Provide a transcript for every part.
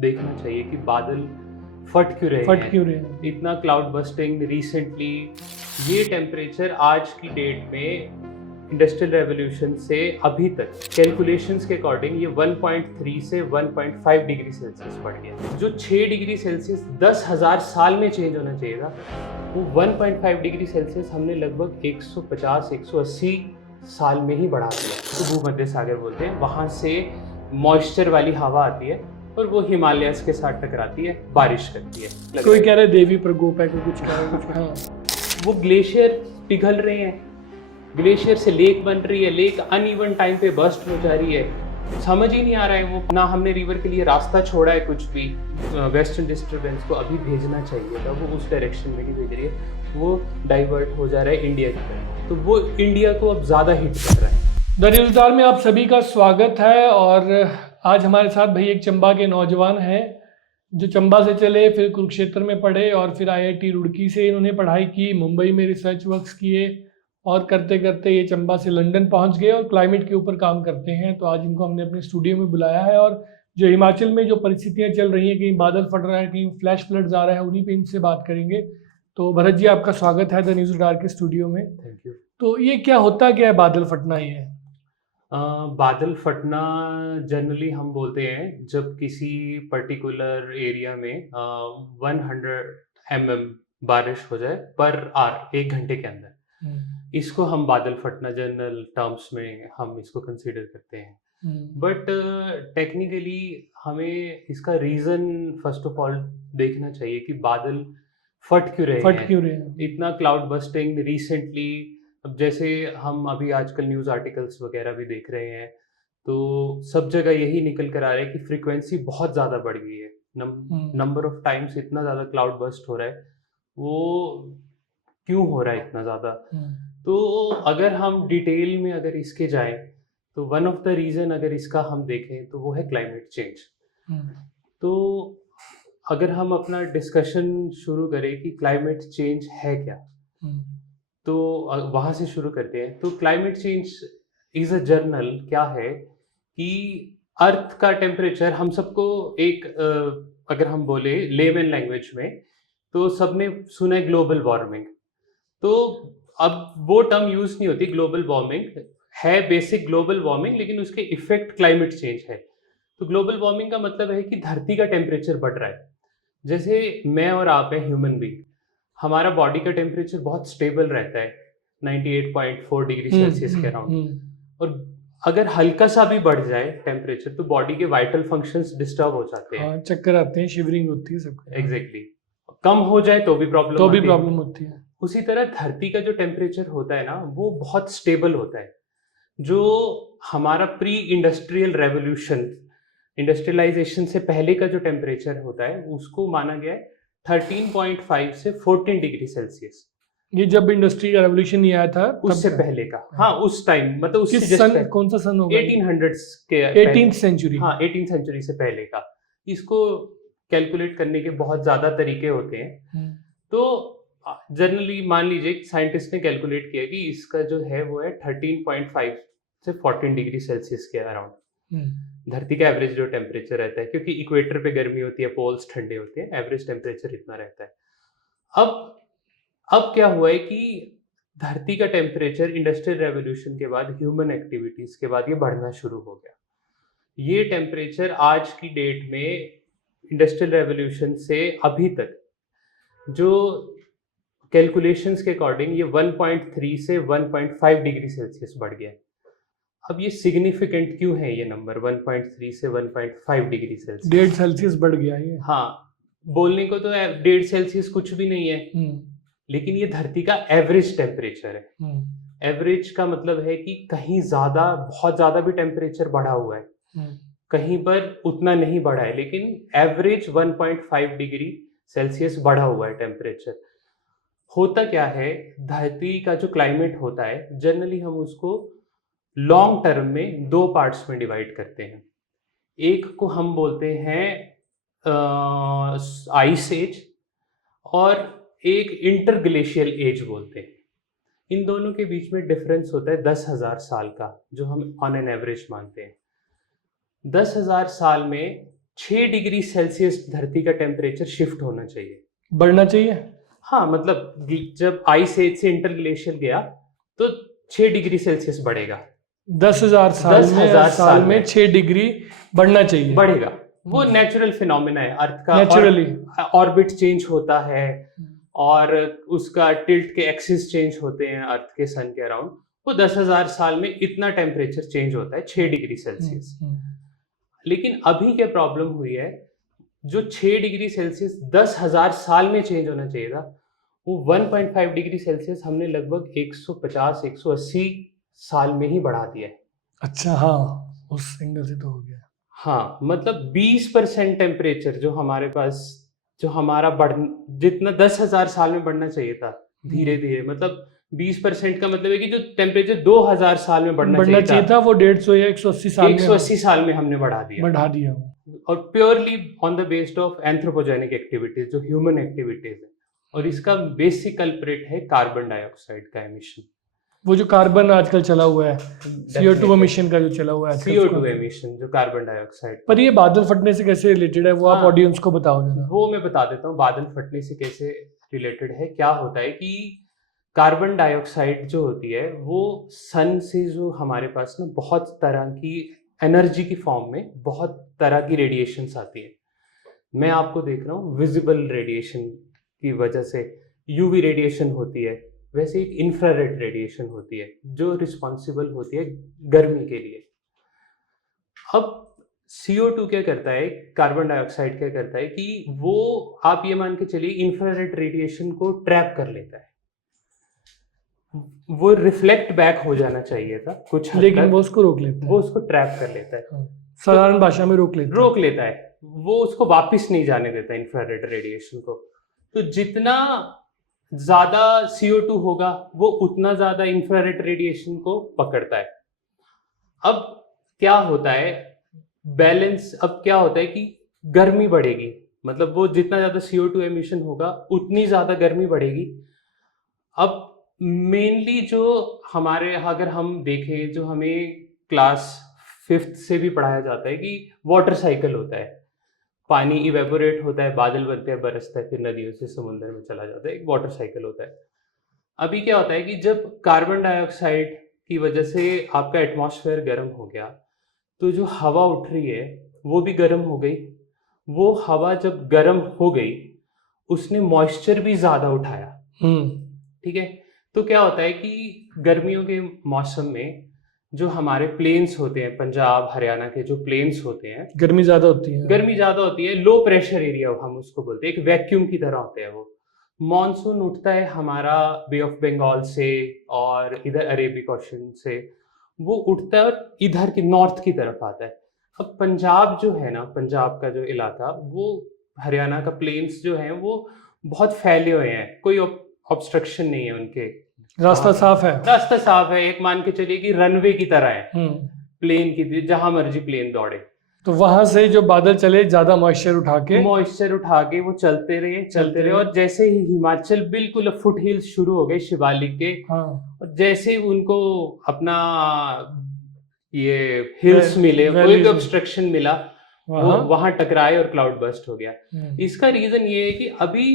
देखना चाहिए कि बादल फट क्यों रहे हैं। इतना क्लाउड बस्टिंग रिसेंटली, ये टेम्परेचर आज की डेट में इंडस्ट्रियल रेवोल्यूशन से अभी तक कैलकुलेशंस के अकॉर्डिंग ये 1.3 से 1.5 डिग्री सेल्सियस बढ़ गया। जो 6 डिग्री सेल्सियस 10,000 साल में चेंज होना चाहिए था, वो 1.5 डिग्री सेल्सियस हमने लगभग 150-180 साल में ही बढ़ा दिया। तो भूमध्य सागर बोलते हैं, वहाँ से मॉइस्चर वाली हवा आती है और वो हिमालयस के साथ टकराती है, बारिश करती है। कोई कह रहे देवी प्रकोप है, कोई कुछ कह रहे कुछ। हाँ, वो ग्लेशियर पिघल रहे हैं, ग्लेशियर से लेक बन रही है, लेक अनइवन टाइम पे बर्स्ट हो जा रही है। समझ ही नहीं आ रहा है वो, ना हमने रिवर के लिए रास्ता छोड़ा है कुछ भी। वेस्टर्न डिस्टर्बेंस को अभी भेजना चाहिए था, वो उस डायरेक्शन में नहीं भेज रही है, वो डाइवर्ट हो जा रहा है इंडिया की तरफ, तो वो इंडिया को अब ज़्यादा हिट कर रहा है। द न्यूज़ स्टार में आप सभी का स्वागत है। और आज हमारे साथ भाई एक चंबा के नौजवान हैं जो चंबा से चले, फिर कुरुक्षेत्र में पढ़े और फिर IIT रुड़की से इन्होंने पढ़ाई की, मुंबई में रिसर्च वर्क्स किए और करते करते ये चंबा से लंदन पहुंच गए और क्लाइमेट के ऊपर काम करते हैं। तो आज इनको हमने अपने स्टूडियो में बुलाया है और जो हिमाचल में जो परिस्थितियाँ चल रही हैं, कहीं बादल फट रहा है, कहीं फ्लैश फ्लड्स आ रहा है, उन्हीं पर इनसे बात करेंगे। तो भरत जी, आपका स्वागत है द न्यूज़ स्टार के स्टूडियो में। Thank you. तो ये क्या होता क्या है बादल फटना? ये बादल फटना जनरली हम बोलते हैं जब किसी पर्टिकुलर एरिया में 100 mm बारिश हो जाए पर आवर, 1 घंटे के अंदर, इसको हम बादल फटना जनरल टर्म्स में हम इसको कंसीडर करते हैं। बट टेक्निकली हमें इसका रीज़न फर्स्ट ऑफ ऑल देखना चाहिए कि बादल फट क्यों रहे हैं। इतना क्लाउड बस्टिंग रिसेंटली, अब जैसे हम अभी आजकल न्यूज़ आर्टिकल्स वगैरह भी देख रहे हैं, तो सब जगह यही निकल कर आ रहा है कि फ्रीक्वेंसी बहुत ज़्यादा बढ़ गई है। नंबर ऑफ टाइम्स इतना ज़्यादा क्लाउड बस्ट हो रहा है, वो क्यों हो रहा है इतना ज़्यादा? तो अगर हम डिटेल में अगर इसके जाएं, तो वन ऑफ द रीज़न अगर इसका हम देखें तो वो है क्लाइमेट चेंज। तो अगर हम अपना डिस्कशन शुरू करें कि क्लाइमेट चेंज है क्या, तो वहाँ से शुरू करते हैं। तो climate change is a journal क्या है कि अर्थ का टेम्परेचर, हम सबको एक अगर हम बोले लेमन लैंग्वेज में, तो सबने सुना है ग्लोबल वार्मिंग। तो अब वो टर्म यूज़ नहीं होती, ग्लोबल वार्मिंग है बेसिक ग्लोबल वार्मिंग, लेकिन उसके इफेक्ट क्लाइमेट चेंज है। तो ग्लोबल वार्मिंग का मतलब है कि धरती का टेम्परेचर बढ़ रहा है। जैसे मैं और आप हैं ह्यूमन बीइंग, हमारा बॉडी का टेम्परेचर बहुत स्टेबल रहता है 98.4 डिग्री सेल्सियस के अराउंड, और अगर हल्का सा भी बढ़ जाए टेम्परेचर तो बॉडी के वाइटल फंक्शंस डिस्टर्ब हो जाते हैं। हाँ, चक्कर आते हैं, शिवरिंग होती है सबको। एग्जैक्टली। कम हो जाए तो भी प्रॉब्लम होती है। उसी तरह धरती का जो टेम्परेचर होता है ना, वो बहुत स्टेबल होता है। जो हमारा प्री इंडस्ट्रियल रेवोल्यूशन, इंडस्ट्रियलाइजेशन से पहले का जो टेम्परेचर होता है, उसको माना गया है 13.5 से 14 डिग्री सेल्सियस। ये जब इंडस्ट्री का रेवोल्यूशन नहीं आया था उससे पहले का, हाँ उस टाइम, मतलब उससे किस सन, कौन सा सन होगा? 1800s के 18th सेंचुरी। हाँ, 18th सेंचुरी से पहले का। इसको कैलकुलेट करने के बहुत ज़्यादा तरीके होते हैं। तो जनरली मान लीजिए साइंटिस्ट ने कैलकुलेट किया कि इसका जो है वो है 13.5 से 14 डिग्री सेल्सियस के अराउंड धरती का एवरेज जो टेम्परेचर रहता है, क्योंकि इक्वेटर पे गर्मी होती है, पोल्स ठंडे होते हैं, एवरेज टेम्परेचर इतना रहता है। अब क्या हुआ है कि धरती का टेम्परेचर इंडस्ट्रियल रेवोल्यूशन के बाद, ह्यूमन एक्टिविटीज के बाद, ये बढ़ना शुरू हो गया। ये टेम्परेचर आज की डेट में इंडस्ट्रियल रेवोल्यूशन से अभी तक जो कैलकुलेशंस के अकॉर्डिंग ये 1.3 से 1.5 डिग्री सेल्सियस बढ़ गया है। अब ये सिग्निफिकेंट क्यों है ये नंबर 1.3 से 1.5 डिग्री सेल्सियस? 1.5 सेल्सियस बढ़ गया ये। हाँ, बोलने को तो 1.5 सेल्सियस कुछ भी नहीं है, लेकिन ये धरती का एवरेज टेम्परेचर है। एवरेज का मतलब है कि कहीं ज्यादा, बहुत ज्यादा भी टेम्परेचर बढ़ा हुआ है, कहीं पर उतना नहीं बढ़ा है, लेकिन एवरेज 1.5 डिग्री सेल्सियस बढ़ा हुआ है टेम्परेचर। होता क्या है, धरती का जो क्लाइमेट होता है, जनरली हम उसको लॉन्ग टर्म में दो पार्ट्स में डिवाइड करते हैं। एक को हम बोलते हैं आइस एज, और एक इंटरग्लेशियल एज बोलते हैं। इन दोनों के बीच में डिफरेंस होता है 10,000 साल का, जो हम ऑन एन एवरेज मानते हैं। 10,000 साल में 6 डिग्री सेल्सियस धरती का टेम्परेचर शिफ्ट होना चाहिए। बढ़ना चाहिए। हाँ, मतलब जब आइस एज से इंटरग्लेशियर गया तो 6 डिग्री सेल्सियस बढ़ेगा। 10,000 साल 10,000 में साल में 6 डिग्री बढ़ना चाहिए। बढ़ेगा। वो नेचुरल फिनोमेना है अर्थ का। नेचुरली ऑर्बिट चेंज होता है और उसका टिल्ट के एक्सिस चेंज होते हैं अर्थ के सन के अराउंड। वो 10,000 साल में इतना टेम्परेचर चेंज होता है 6 डिग्री सेल्सियस। लेकिन अभी क्या प्रॉब्लम हुई है, जो 6 डिग्री सेल्सियस 10,000 साल में चेंज होना चाहिए था, वो 1.5 डिग्री सेल्सियस हमने लगभग 150-180 साल में ही बढ़ा दिया है। अच्छा, हाँ, उस एंगल से तो हो गया। हाँ, मतलब 20% टेम्परेचर जो हमारे पास, जो हमारा जितना 10,000 साल में बढ़ना चाहिए था धीरे धीरे, मतलब 20% का मतलब है कि जो टेम्परेचर 2,000 साल में बढ़ना चाहिए था वो 150 या 180 साल में 180 साल में हमने बढ़ा दिया। और purely on the based of anthropogenic activities, जो ह्यूमन एक्टिविटीज है। और इसका बेसिक कल्प्रिट है कार्बन डाइऑक्साइड का एमिशन। वो जो कार्बन आजकल चला हुआ है, CO2 एमिशन का जो चला हुआ है आजकल, CO2 एमिशन, जो कार्बन डाइऑक्साइड। पर ये बादल फटने से कैसे रिलेटेड है, वो आप ऑडियंस को बताओ जरा। वो मैं बता देता हूँ बादल फटने से कैसे रिलेटेड है। क्या होता है कि कार्बन डाइऑक्साइड जो होती है वो सन से, जो हमारे पास ना बहुत तरह की एनर्जी की फॉर्म में बहुत तरह की रेडिएशंस आती है। मैं आपको देख रहा हूँ विजिबल रेडिएशन की वजह से यूवी रेडिएशन होती है, वैसे एक इंफ्रारेड रेडिएशन होती है जो रिस्पॉन्सिबल होती है गर्मी के लिए। अब CO2 क्या करता है, कार्बन डाइऑक्साइड क्या करता है कि वो, आप ये मान के चलिए, इंफ्रारेड रेडिएशन को ट्रैप कर लेता है। वो रिफ्लेक्ट बैक हो जाना चाहिए था कुछ हद लेकिन तक, वो उसको रोक लेता है, वो उसको ट्रैप कर लेता है। साधारण भाषा में रोक लेता है। वो उसको वापस नहीं जाने देता इंफ्रारेड रेडिएशन को। तो जितना ज्यादा CO2 होगा वो उतना ज्यादा इंफ्रारेड रेडिएशन को पकड़ता है। अब क्या होता है, बैलेंस, अब क्या होता है कि गर्मी बढ़ेगी, मतलब वो जितना ज्यादा CO2 एमिशन होगा उतनी ज्यादा गर्मी बढ़ेगी। अब मेनली जो हमारे, अगर हम देखें, जो हमें क्लास 5th से भी पढ़ाया जाता है कि वाटर साइकिल होता है, पानी इवेपोरेट होता है, बादल बनते हैं, बरसता है, फिर नदियों से समुद्र में चला जाता है, एक वाटर साइकिल होता है। अभी क्या होता है कि जब कार्बन डाइऑक्साइड की वजह से आपका एटमॉस्फेयर गर्म हो गया, तो जो हवा उठ रही है वो भी गर्म हो गई। वो हवा जब गर्म हो गई, उसने मॉइस्चर भी ज्यादा उठाया। ठीक है, तो क्या होता है कि गर्मियों के मौसम में जो हमारे प्लेन्स होते हैं, पंजाब हरियाणा के जो प्लेन्स होते हैं, गर्मी ज्यादा होती है, लो प्रेशर एरिया हम उसको बोलते हैं, एक वैक्यूम की तरह होते हैं वो। मॉनसून उठता है हमारा बे ऑफ बंगाल से और इधर अरेबिक ओशन से, वो उठता है और इधर की नॉर्थ की तरफ आता है। अब पंजाब जो है ना, पंजाब का जो इलाका, वो हरियाणा का प्लेन्स जो है वो बहुत फैले हुए हैं, कोई ऑब्स्ट्रक्शन नहीं है उनके, रास्ता साफ है, एक मान के चलिए कि रनवे की तरह है प्लेन की, जहां मर्जी प्लेन दौड़े। तो वहां से जो बादल चले, ज्यादा मॉइस्चर उठा के वो चलते रहे और जैसे ही हिमाचल बिल्कुल फुट हिल्स शुरू हो गए शिवालिक के, और जैसे ही उनको अपना ये हिल्स मिले, कोई भी ऑब्स्ट्रक्शन मिला, वो वहां टकराए और क्लाउड बर्स्ट हो गया। इसका रीजन ये है कि अभी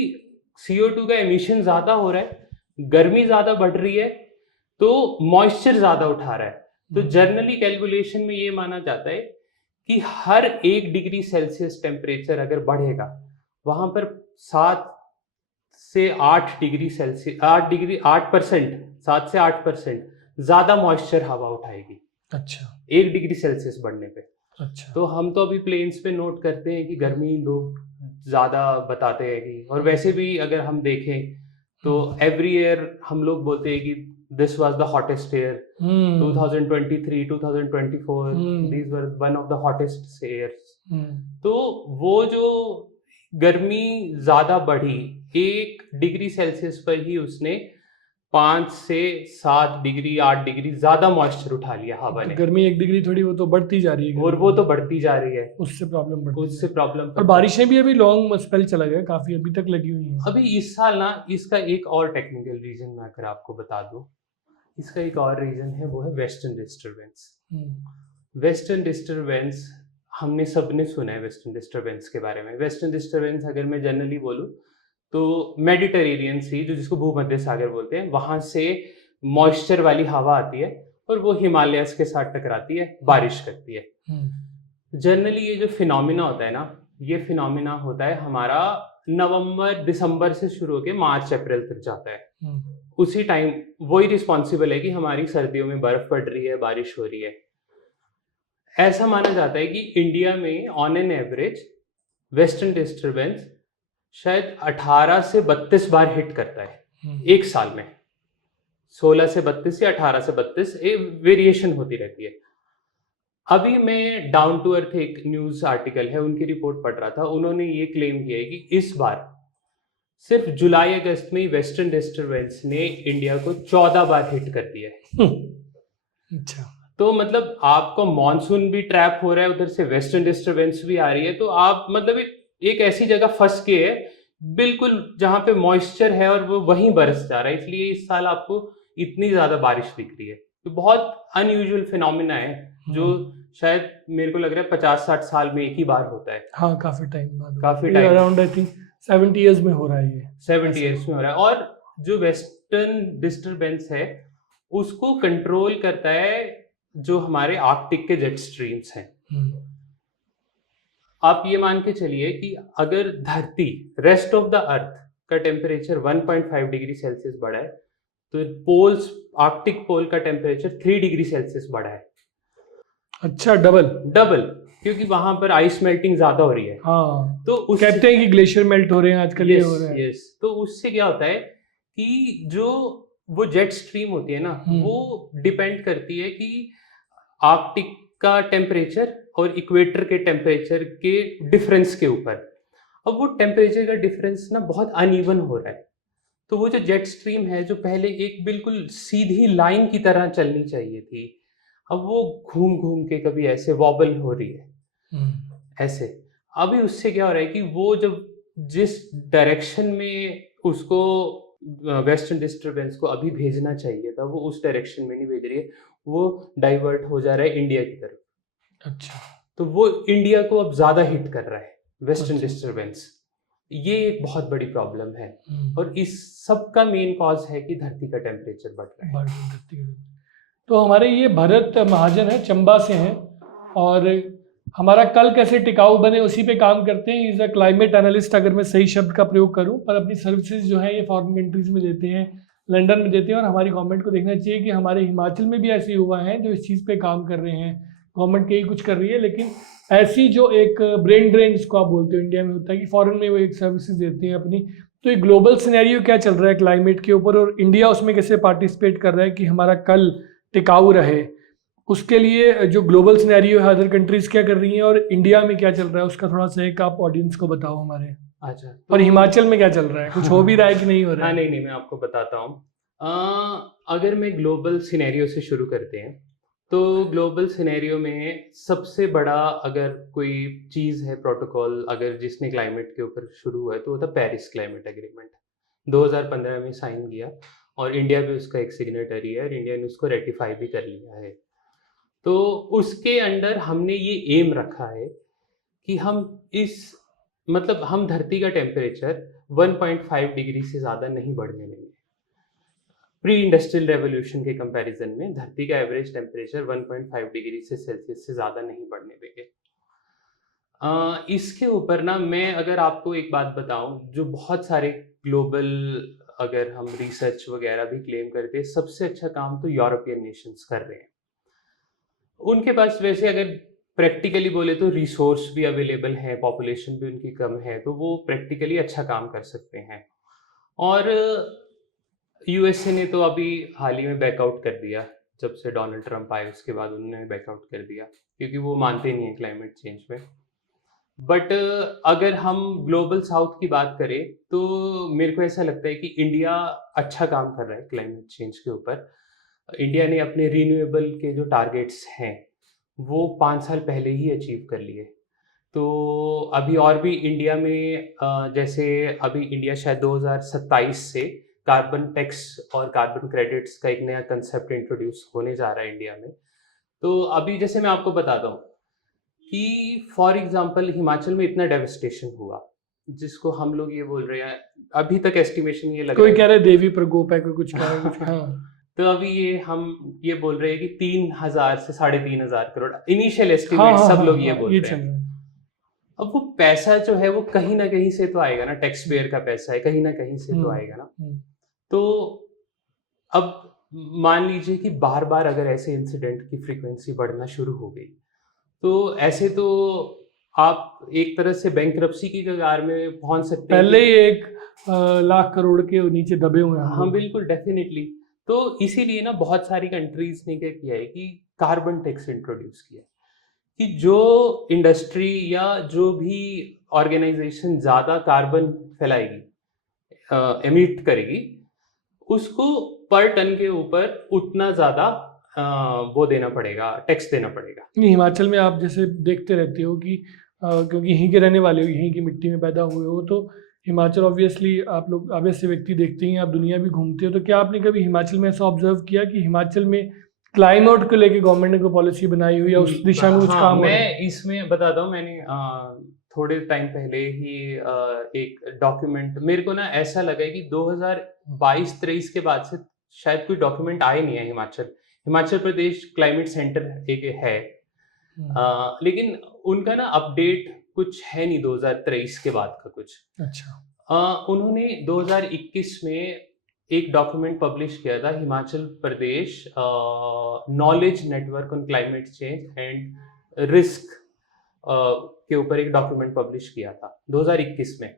CO2 का एमिशन ज्यादा हो रहा है, गर्मी ज्यादा बढ़ रही है, तो मॉइस्चर ज्यादा उठा रहा है। तो जनरली कैलकुलेशन में ये माना जाता है कि हर 1 डिग्री सेल्सियस टेम्परेचर अगर बढ़ेगा, वहां पर 7 से 8 डिग्री सेल्सियस, 7 से 8% ज्यादा मॉइस्चर हवा उठाएगी। अच्छा, 1 डिग्री सेल्सियस बढ़ने पे। अच्छा, तो हम तो अभी प्लेन्स पे नोट करते हैं कि गर्मी लोग ज्यादा बताते हैं कि, और वैसे भी अगर हम देखें तो एवरी ईयर हम लोग बोलते हैं कि this was the hottest year, 2023, 2024, these were one of the hottest years. तो वो जो गर्मी ज्यादा बढ़ी 1 डिग्री सेल्सियस पर ही, उसने 5 से 7 डिग्री 8 डिग्री ज्यादा मॉइस्चर उठा लिया हवा ने। गर्मी 1 डिग्री थोड़ी, वो तो बढ़ती जा रही है, और वो तो बढ़ती जा रही है, उससे प्रॉब्लम। और बारिशें भी अभी लॉन्ग स्पेल चला गया, काफी अभी तक लगी हुई हैं। अभी इस साल ना, इसका एक और टेक्निकल रीजन मैं अगर आपको बता दूं, इसका एक और रीजन है, वो है वेस्टर्न डिस्टरबेंस। वेस्टर्न डिस्टरबेंस हमने सबने सुना है वेस्टर्न डिस्टर्बेंस के बारे में। वेस्टर्न डिस्टर्बेंस अगर मैं जनरली बोलूँ तो मेडिटेरेनियन सी जो जिसको भूमध्य सागर बोलते हैं, वहाँ से मॉइस्चर वाली हवा आती है और वो हिमालयस के साथ टकराती है, बारिश करती है। जनरली ये जो फिनोमिना होता है ना, ये फिनोमिना होता है हमारा नवंबर दिसंबर से शुरू होकर मार्च अप्रैल तक जाता है। उसी टाइम वही रिस्पॉन्सिबल है कि हमारी सर्दियों में बर्फ पड़ रही है, बारिश हो रही है। ऐसा माना जाता है कि इंडिया में on an average western disturbance शायद 18 से 32 बार हिट करता है एक साल में। 16 से 32 या 18 से 32 वेरिएशन होती रहती है। अभी मैं डाउन टू अर्थ एक न्यूज आर्टिकल है उनकी रिपोर्ट पढ़ रहा था, उन्होंने ये क्लेम किया है कि इस बार सिर्फ जुलाई अगस्त में वेस्टर्न डिस्टर्बेंस ने इंडिया को 14 बार हिट कर दिया है। अच्छा, तो मतलब आपको मॉनसून भी ट्रैप हो रहा है, उधर से वेस्टर्न डिस्टर्बेंस भी आ रही है, तो आप मतलब एक ऐसी जगह फंस के है बिल्कुल जहां पे मॉइस्चर है और वो वहीं बरस जा रहा है, इसलिए इस साल आपको इतनी ज्यादा बारिश दिख रही है। तो बहुत अनयूजुअल फिनोमिना है जो शायद मेरे को लग रहा है 50-60 साल में एक ही बार होता है। हाँ, काफी टाइम बाद, काफी time, around I think 70 years में हो रहा है, ये 70 इयर्स में हो रहा है। और जो वेस्टर्न डिस्टर्बेंस है उसको कंट्रोल करता है जो हमारे आर्कटिक के जेट स्ट्रीम्स हैं। आप ये मान के चलिए कि अगर धरती रेस्ट ऑफ द अर्थ का टेम्परेचर 1.5 डिग्री सेल्सियस बढ़ा है तो पोल्स आर्कटिक पोल का टेम्परेचर 3 डिग्री सेल्सियस बढ़ा है। अच्छा, डबल, क्योंकि वहां पर आइस मेल्टिंग ज्यादा हो रही है। हाँ, तो कहते हैं कि ग्लेशियर मेल्ट हो रहे हैं आजकल, ये हो रहा है। यस, तो उससे क्या होता है कि जो वो जेट स्ट्रीम होती है ना, वो डिपेंड करती है कि आर्कटिक का टेम्परेचर और इक्वेटर के टेम्परेचर के डिफरेंस के ऊपर। अब वो टेम्परेचर का डिफरेंस ना बहुत अनइवन हो रहा है, तो वो जो जेट स्ट्रीम है जो पहले एक बिल्कुल सीधी लाइन की तरह चलनी चाहिए थी, अब वो घूम घूम के कभी ऐसे वॉबल हो रही है ऐसे। अभी उससे क्या हो रहा है कि वो जब जिस डायरेक्शन में उसको वेस्टर्न डिस्टर्बेंस को अभी भेजना चाहिए था वो उस डायरेक्शन में नहीं भेज रही है, वो डाइवर्ट हो जा रहा है इंडिया की तरफ। अच्छा, तो वो इंडिया को अब ज्यादा हिट कर रहा है वेस्टर्न डिस्टर्बेंस। ये एक बहुत बड़ी प्रॉब्लम है और इस सब का मेन कॉज है कि धरती का टेम्परेचर बढ़ रहा है। तो हमारे ये भरत महाजन है, चंबा से हैं, और हमारा कल कैसे टिकाऊ बने उसी पे काम करते हैं। इज अ क्लाइमेट एनालिस्ट, अगर मैं सही शब्द का प्रयोग करूं, पर अपनी सर्विसेज जो है ये फॉरेन कंट्रीज में देते हैं, लंदन में देते हैं। और हमारी गवर्नमेंट को देखना चाहिए कि हमारे हिमाचल में भी ऐसे युवा हैं जो इस चीज़ पे काम कर रहे हैं। गवर्नमेंट कई कुछ कर रही है, लेकिन ऐसी जो एक ब्रेन ड्रेन जिसको आप बोलते हो इंडिया में होता है कि फॉरेन में वो एक सर्विसेज देते हैं अपनी। तो एक ग्लोबल सिनेरियो क्या चल रहा है क्लाइमेट के ऊपर, और इंडिया उसमें कैसे पार्टिसिपेट कर रहा है कि हमारा कल टिकाऊ रहे, उसके लिए जो ग्लोबल सिनेरियो है, अदर कंट्रीज क्या कर रही हैं और इंडिया में क्या चल रहा है, उसका थोड़ा सा एक आप ऑडियंस को बताओ हमारे। अच्छा, और हिमाचल में क्या चल रहा है, कुछ हो भी रहा है कि नहीं हो रहा हाँ, है? नहीं, मैं आपको बताता हूँ। अगर मैं ग्लोबल सिनेरियो से शुरू करते हैं तो ग्लोबल सिनेरियो में सबसे बड़ा अगर कोई चीज़ है प्रोटोकॉल अगर जिसने क्लाइमेट के ऊपर शुरू हुआ है तो वो था पेरिस क्लाइमेट एग्रीमेंट। 2015 में साइन किया और इंडिया भी उसका एक सिग्नेटरी है और इंडिया ने उसको रेटिफाई भी कर लिया है। तो उसके अंडर हमने ये एम रखा है कि हम मतलब हम धरती का टेम्परेचर 1.5 डिग्री से ज़्यादा नहीं बढ़ने देंगे। प्री इंडस्ट्रियल रेवोल्यूशन के कंपैरिजन में धरती का एवरेज टेम्परेचर 1.5 डिग्री से सेल्सियस से ज़्यादा नहीं बढ़ने देंगे। इसके ऊपर ना मैं अगर आपको एक बात बताऊं, जो बहुत सारे ग्लोबल अगर हम रिसर्च वगैरह भी क्लेम करते हैं, सबसे अच्छा काम तो यूरोपियन नेशंस कर रहे हैं। उनके पास वैसे अगर प्रैक्टिकली बोले तो रिसोर्स भी अवेलेबल है, पॉपुलेशन भी उनकी कम है, तो वो प्रैक्टिकली अच्छा काम कर सकते हैं। और यूएसए ने तो अभी हाल ही में बैकआउट कर दिया, जब से डोनाल्ड ट्रंप आए उसके बाद उन्होंने बैकआउट कर दिया क्योंकि वो मानते नहीं है क्लाइमेट चेंज में। बट अगर हम ग्लोबल साउथ की बात करें तो मेरे को ऐसा लगता है कि इंडिया अच्छा काम कर रहा है क्लाइमेट चेंज के ऊपर। इंडिया ने अपने रिन्यूएबल के जो टारगेट्स हैं वो 5 साल पहले ही अचीव कर लिए। तो अभी और भी इंडिया में जैसे अभी इंडिया शायद 2027 से कार्बन टैक्स और कार्बन क्रेडिट्स का एक नया कंसेप्ट इंट्रोड्यूस होने जा रहा है इंडिया में। तो अभी जैसे मैं आपको बताता हूँ, कि फॉर एग्जांपल हिमाचल में इतना डेवस्टेशन हुआ, जिसको हम लोग ये बोल रहे हैं, अभी तक एस्टिमेशन ये लग कोई रहा कह है रहे देवी प्रकोप है, कोई कुछ कह रहा है कुछ। हाँ तो अभी ये हम ये बोल रहे हैं कि 3,000 से 3,500 करोड़ इनिशियल हाँ एस्टिमेट हाँ सब हाँ लोग ये हाँ, बोल ये रहे चल हैं। रहा है। अब वो पैसा जो है वो कहीं ना कहीं से तो आएगा ना, टैक्स पेयर का पैसा है, कहीं ना कहीं से तो आएगा ना। हम्म, तो अब मान लीजिए कि बार बार अगर ऐसे इंसिडेंट की फ्रीक्वेंसी बढ़ना शुरू हो गई, तो ऐसे तो आप एक तरह से बैंकरप्सी की कगार में पहुंच सकते हैं पहले कि ही 1 लाख करोड़ के नीचे दबे हुए हैं हम हाँ लोग। बिल्कुल डेफिनेटली। तो इसीलिए ना बहुत सारी कंट्रीज ने क्या किया है कि कार्बन टैक्स इंट्रोड्यूस किया है कि जो इंडस्ट्री या जो भी ऑर्गेनाइजेशन ज्यादा कार्बन फैलाएगी, एमिट करेगी, उसको पर टन के ऊपर उतना ज्यादा वो देना पड़ेगा, टैक्स देना पड़ेगा। नहीं, हिमाचल में आप जैसे देखते रहते हो कि क्योंकि यहीं के रहने वाले हो, यहीं की मिट्टी में पैदा हुए हो, तो हिमाचल ऑब्वियसली आप लोग ऑब्वियसली व्यक्ति देखते हैं, आप दुनिया भी घूमते हो, तो क्या आपने कभी हिमाचल में ऐसा ऑब्जर्व किया कि हिमाचल में क्लाइमेट को लेके गवर्नमेंट ने कोई पॉलिसी बनाई हुई या उस दिशा में कुछ हाँ, काम हो रहा है? मैं इसमें बताता हूँ। मैंने थोड़े टाइम पहले ही एक डॉक्यूमेंट, मेरे को ना ऐसा लगा कि 2022-23 के बाद से शायद कोई डॉक्यूमेंट आए नहीं है हिमाचल। हिमाचल प्रदेश क्लाइमेट सेंटर एक है, लेकिन उनका ना अपडेट कुछ है नहीं 2023 के बाद का कुछ। अच्छा। उन्होंने 2021 में एक डॉक्यूमेंट पब्लिश किया था, Himachal Pradesh knowledge network on climate change and risk के ऊपर एक डॉक्यूमेंट पब्लिश किया था 2021 में।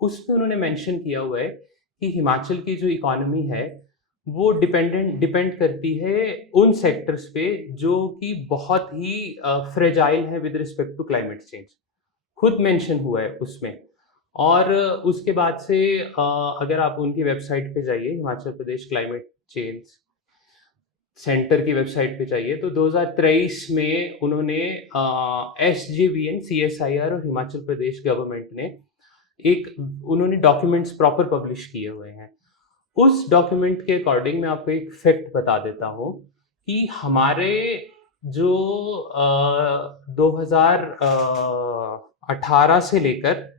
उसमें उन्होंने मेंशन किया हुआ है कि हिमाचल की जो इकोनॉमी है वो डिपेंड करती है उन सेक्टर्स पे जो कि बहुत ही फ्रेजाइल है with respect to climate change, खुद मेंशन हुआ है उसमें। और उसके बाद से अगर आप उनकी वेबसाइट पे जाइए, Himachal Pradesh climate change centre की वेबसाइट पे जाइए, तो 2023 में उन्होंने SJVN, CSIR और हिमाचल प्रदेश गवर्नमेंट ने उन्होंने डॉक्यूमेंट्स प्रॉपर पब्लिश किए हुए हैं। उस डॉक्यूमेंट के अकॉर्डिंग मैं आपको एक फैक्ट बता देता हूँ कि हमारे जो 2018 से लेकर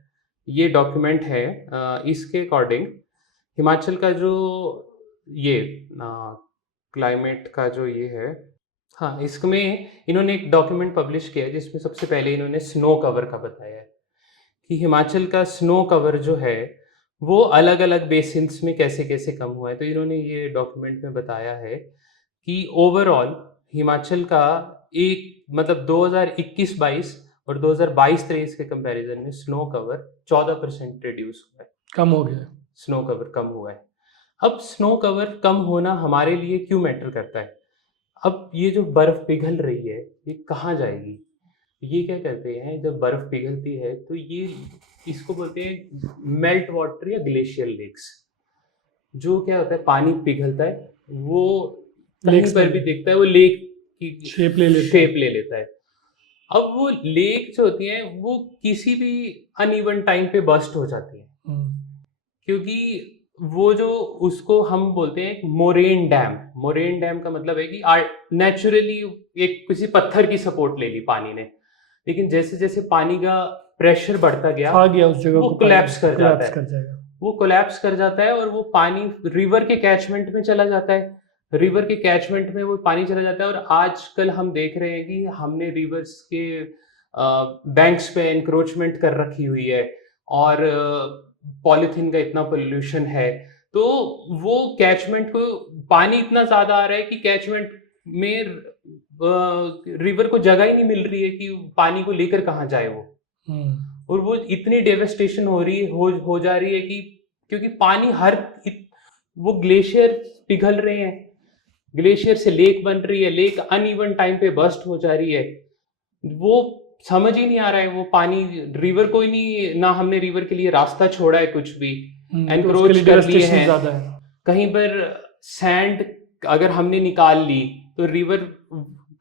ये डॉक्यूमेंट है, इसके अकॉर्डिंग हिमाचल का जो ये क्लाइमेट का जो ये है, हाँ, इसमें इन्होंने एक डॉक्यूमेंट पब्लिश किया है जिसमें सबसे पहले इन्होंने स्नो कवर का बताया है कि हिमाचल का स्नो कवर जो है वो अलग अलग बेसिन्स में कैसे कैसे कम हुआ है। तो इन्होंने ये डॉक्यूमेंट में बताया है कि ओवरऑल हिमाचल का एक मतलब 2021-22 और 2022-23 के कंपैरिजन में स्नो कवर 14% रिड्यूस हुआ है, कम हो गया। स्नो कवर कम हुआ है। अब स्नो कवर कम होना हमारे लिए क्यों मैटर करता है? अब ये जो बर्फ पिघल रही है ये कहाँ जाएगी? ये क्या करते हैं, जब बर्फ पिघलती है तो ये इसको बोलते हैं मेल्ट वाटर या ग्लेशियल लेक्स। जो क्या होता है, पानी पिघलता है, वो कहीं Lakes पर में भी दिखता है वो लेक की शेप ले लेता है। शेप ले लेता है। अब वो लेक जो होती है वो किसी भी अनइवन टाइम पे बर्स्ट हो जाती है, क्योंकि वो जो उसको हम बोलते हैं मोरेन डैम। मोरेन डैम का मतलब है कि नेचुरली एक किसी पत्थर की सपोर्ट ले ली पानी ने, लेकिन जैसे जैसे पानी का प्रेशर बढ़ता गया खा गया उस जगह वो को, कोलैप्स कर जाता है। कर जाएगा। वो कोलैप्स कर जाता है और वो पानी रिवर के कैचमेंट में चला जाता है। रिवर के कैचमेंट में वो पानी चला जाता है और आजकल हम देख रहे हैं कि हमने रिवर्स के बैंक्स पे एनक्रोचमेंट कर रखी हुई है और पॉलीथीन का इतना पोल्यूशन है, तो वो कैचमेंट को पानी इतना ज्यादा आ रहा है कि कैचमेंट में रिवर को जगह ही नहीं मिल रही है कि पानी को लेकर कहाँ जाए वो। और वो इतनी डेवेस्टेशन हो रही है, हो जा रही है कि क्योंकि पानी वो ग्लेशियर पिघल रहे हैं, ग्लेशियर से लेक बन रही है, लेक अनइवन टाइम पे बर्स्ट हो जा रही है। वो समझ ही नहीं आ रहा है, वो पानी रिवर कोई नहीं, ना हमने रिवर के लिए रास्ता छोड़ा है कुछ भी, एनक्रोच कर लिए हैं। कहीं पर सैंड अगर हमने निकाल ली तो रिवर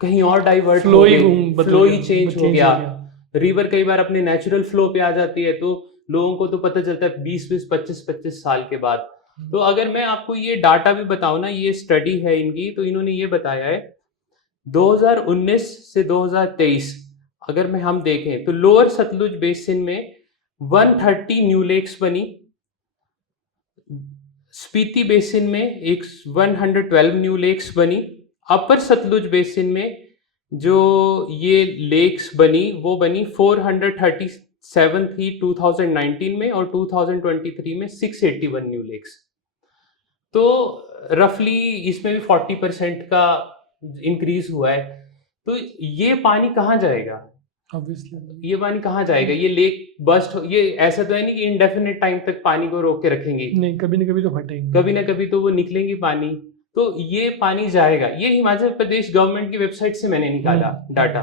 कहीं और डाइवर्ट हो गई, फ्लो ही चेंज हो गया। रिवर कई बार अपने नेचुरल फ्लो पे आ जाती है, तो लोगों को तो पता चलता है 20-20, 25-25 साल के बाद। तो अगर मैं आपको ये डाटा भी बताऊं ना, ये स्टडी है इनकी, तो इन्होंने ये बताया है 2019 से 2023 अगर हम देखें तो लोअर सतलुज बेसिन में 130 न्यू लेक्स बनी, स्पीति बेसिन में एक 112 न्यू लेक्स बनी, अपर सतलुज बेसिन में जो ये लेक्स बनी वो बनी 437 थी 2019 में, और 2023 में 681 न्यू लेक्स। तो रफली इसमें भी 40% का इंक्रीज हुआ है। तो ये पानी कहाँ जाएगा? ऑब्वियसली ये पानी कहाँ जाएगा? ये लेक बस्ट, ये ऐसा तो है नहीं कि इंडेफिनिट टाइम तक पानी को रोक के रखेंगे, नहीं, कभी ना कभी तो फटेंगे, कभी ना कभी तो वो निकलेंगी पानी। तो ये पानी जाएगा। ये हिमाचल प्रदेश गवर्नमेंट की वेबसाइट से मैंने निकाला डाटा।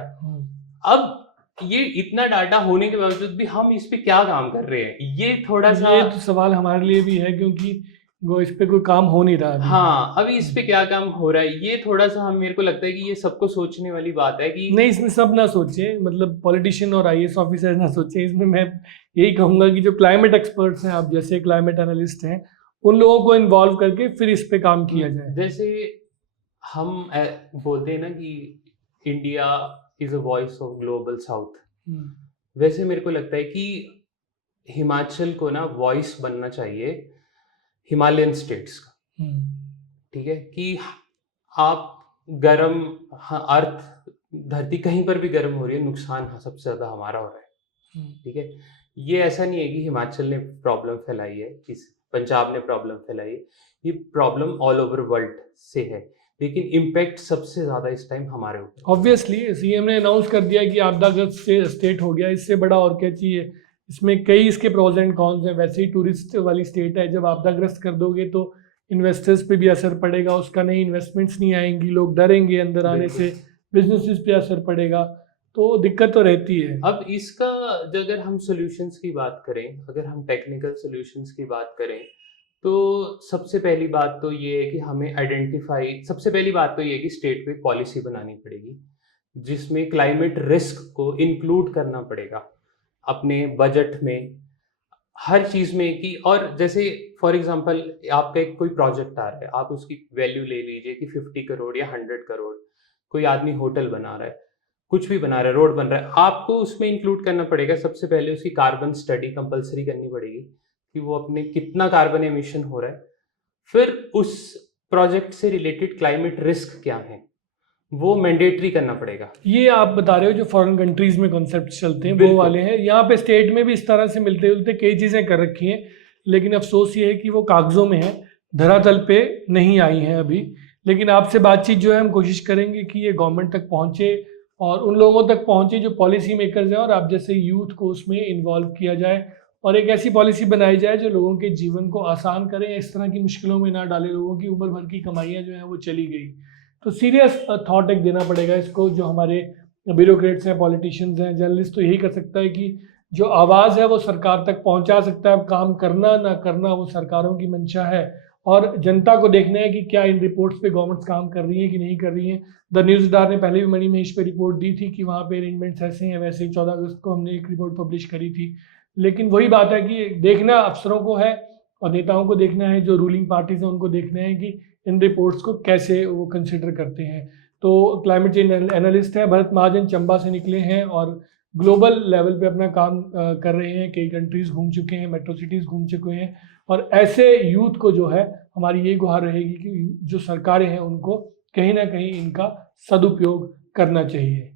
अब ये इतना डाटा होने के बावजूद भी हम इस पे क्या काम कर रहे हैं, ये थोड़ा सा, ये तो सवाल हमारे लिए भी है, क्योंकि वो इस पे कोई काम हो नहीं रहा अभी। हाँ, अभी इस पे क्या काम हो रहा है, ये थोड़ा सा मेरे को लगता है कि ये सबको सोचने वाली बात है कि नहीं, इसमें सब ना सोचे, मतलब पॉलिटिशियन और आईएएस ऑफिसर ना सोचे। इसमें मैं यही कहूंगा कि जो क्लाइमेट एक्सपर्ट्स हैं, आप जैसे क्लाइमेट एनालिस्ट हैं, उन लोगों को इन्वॉल्व करके फिर इस पे काम किया जाए। जैसे हम बोलते हैं ना कि India is a voice of global south, वैसे मेरे को लगता है कि हिमाचल को ना वॉइस बनना चाहिए हिमालयन स्टेट्स का। ठीक है कि आप गर्म, अर्थ धरती कहीं पर भी गर्म हो रही है, नुकसान सबसे ज्यादा हमारा हो रहा है। ठीक है, ये ऐसा नहीं है कि हिमाचल ने प्रॉब्लम फैलाई है, इस पंजाब ने प्रॉब्लम फैलाई है, ये प्रॉब्लम ऑल ओवर वर्ल्ड से है, लेकिन इम्पैक्ट सबसे ज्यादा इस टाइम हमारे ऊपर। ऑब्वियसली सीएम ने अनाउंस कर दिया कि आपदाग्रस्त स्टेट हो गया, इससे बड़ा और क्या चाहिए। इसमें कई इसके प्रोज एंड कॉन्स हैं। वैसे ही टूरिस्ट वाली स्टेट है, जब आपदाग्रस्त कर दोगे तो इन्वेस्टर्स पे भी असर पड़ेगा, उसका नई इन्वेस्टमेंट्स नहीं आएंगी, लोग डरेंगे अंदर आने से, बिजनेसेस पे असर पड़ेगा, तो दिक्कत तो रहती है। अब इसका अगर हम सॉल्यूशंस की बात करें, अगर हम टेक्निकल सॉल्यूशंस की बात करें, तो सबसे पहली बात तो ये है कि हमें सबसे पहली बात तो ये है कि स्टेट पे पॉलिसी बनानी पड़ेगी, जिसमें क्लाइमेट रिस्क को इंक्लूड करना पड़ेगा अपने बजट में, हर चीज़ में। कि और जैसे फॉर एग्जांपल आपका एक कोई प्रोजेक्ट आ रहा है, आप उसकी वैल्यू ले लीजिए कि 50 करोड़ या 100 करोड़, कोई आदमी होटल बना रहा है, कुछ भी बना रहा है, रोड बन रहा है, आपको उसमें इंक्लूड करना पड़ेगा। सबसे पहले उसकी कार्बन स्टडी कंपलसरी करनी पड़ेगी कि वो अपने कितना कार्बन एमिशन हो रहा है, फिर उस प्रोजेक्ट से रिलेटेड क्लाइमेट रिस्क क्या है वो मैंडेटरी करना पड़ेगा। ये आप बता रहे हो जो फॉरेन कंट्रीज में कॉन्सेप्ट चलते हैं वो वाले हैं। यहाँ पे स्टेट में भी इस तरह से मिलते जुलते कई चीज़ें कर रखी हैं, लेकिन अफसोस ये है कि वो कागजों में है, धरातल पे नहीं आई हैं अभी। लेकिन आपसे बातचीत जो है हम कोशिश करेंगे कि ये गवर्नमेंट तक पहुँचे और उन लोगों तक पहुँचे जो पॉलिसी मेकर्स हैं, और आप जैसे यूथ को उसमें इन्वॉल्व किया जाए और एक ऐसी पॉलिसी बनाई जाए जो लोगों के जीवन को आसान करे, इस तरह की मुश्किलों में ना डाले। लोगों की उम्र भर की कमाइयाँ जो हैं वो चली गई, तो सीरियस थॉट एक देना पड़ेगा इसको। जो हमारे ब्यूरोक्रेट्स हैं, पॉलिटिशियंस हैं, जर्नलिस्ट, तो यही कर सकता है कि जो आवाज़ है वो सरकार तक पहुंचा सकता है। अब काम करना ना करना वो सरकारों की मंशा है, और जनता को देखना है कि क्या इन रिपोर्ट्स पे गवर्नमेंट्स काम कर रही हैं कि नहीं कर रही हैं। द न्यूज़ स्टार ने पहले भी मणि महेश पे रिपोर्ट दी थी कि वहाँ पे अरेंजमेंट्स ऐसे हैं वैसे ही। 14 अगस्त को हमने एक रिपोर्ट पब्लिश करी थी। लेकिन वही बात है कि देखना अफसरों को है और नेताओं को देखना है, जो रूलिंग पार्टीज हैं उनको देखना है कि इन रिपोर्ट्स को कैसे वो कंसिडर करते हैं। तो क्लाइमेट चेंज एनालिस्ट है भरत महाजन, चंबा से निकले हैं और ग्लोबल लेवल पे अपना काम कर रहे हैं। कई कंट्रीज़ घूम चुके हैं, मेट्रो सिटीज़ घूम चुके हैं, और ऐसे यूथ को जो है हमारी ये गुहार रहेगी कि जो सरकारें हैं उनको कहीं ना कहीं इनका सदुपयोग करना चाहिए।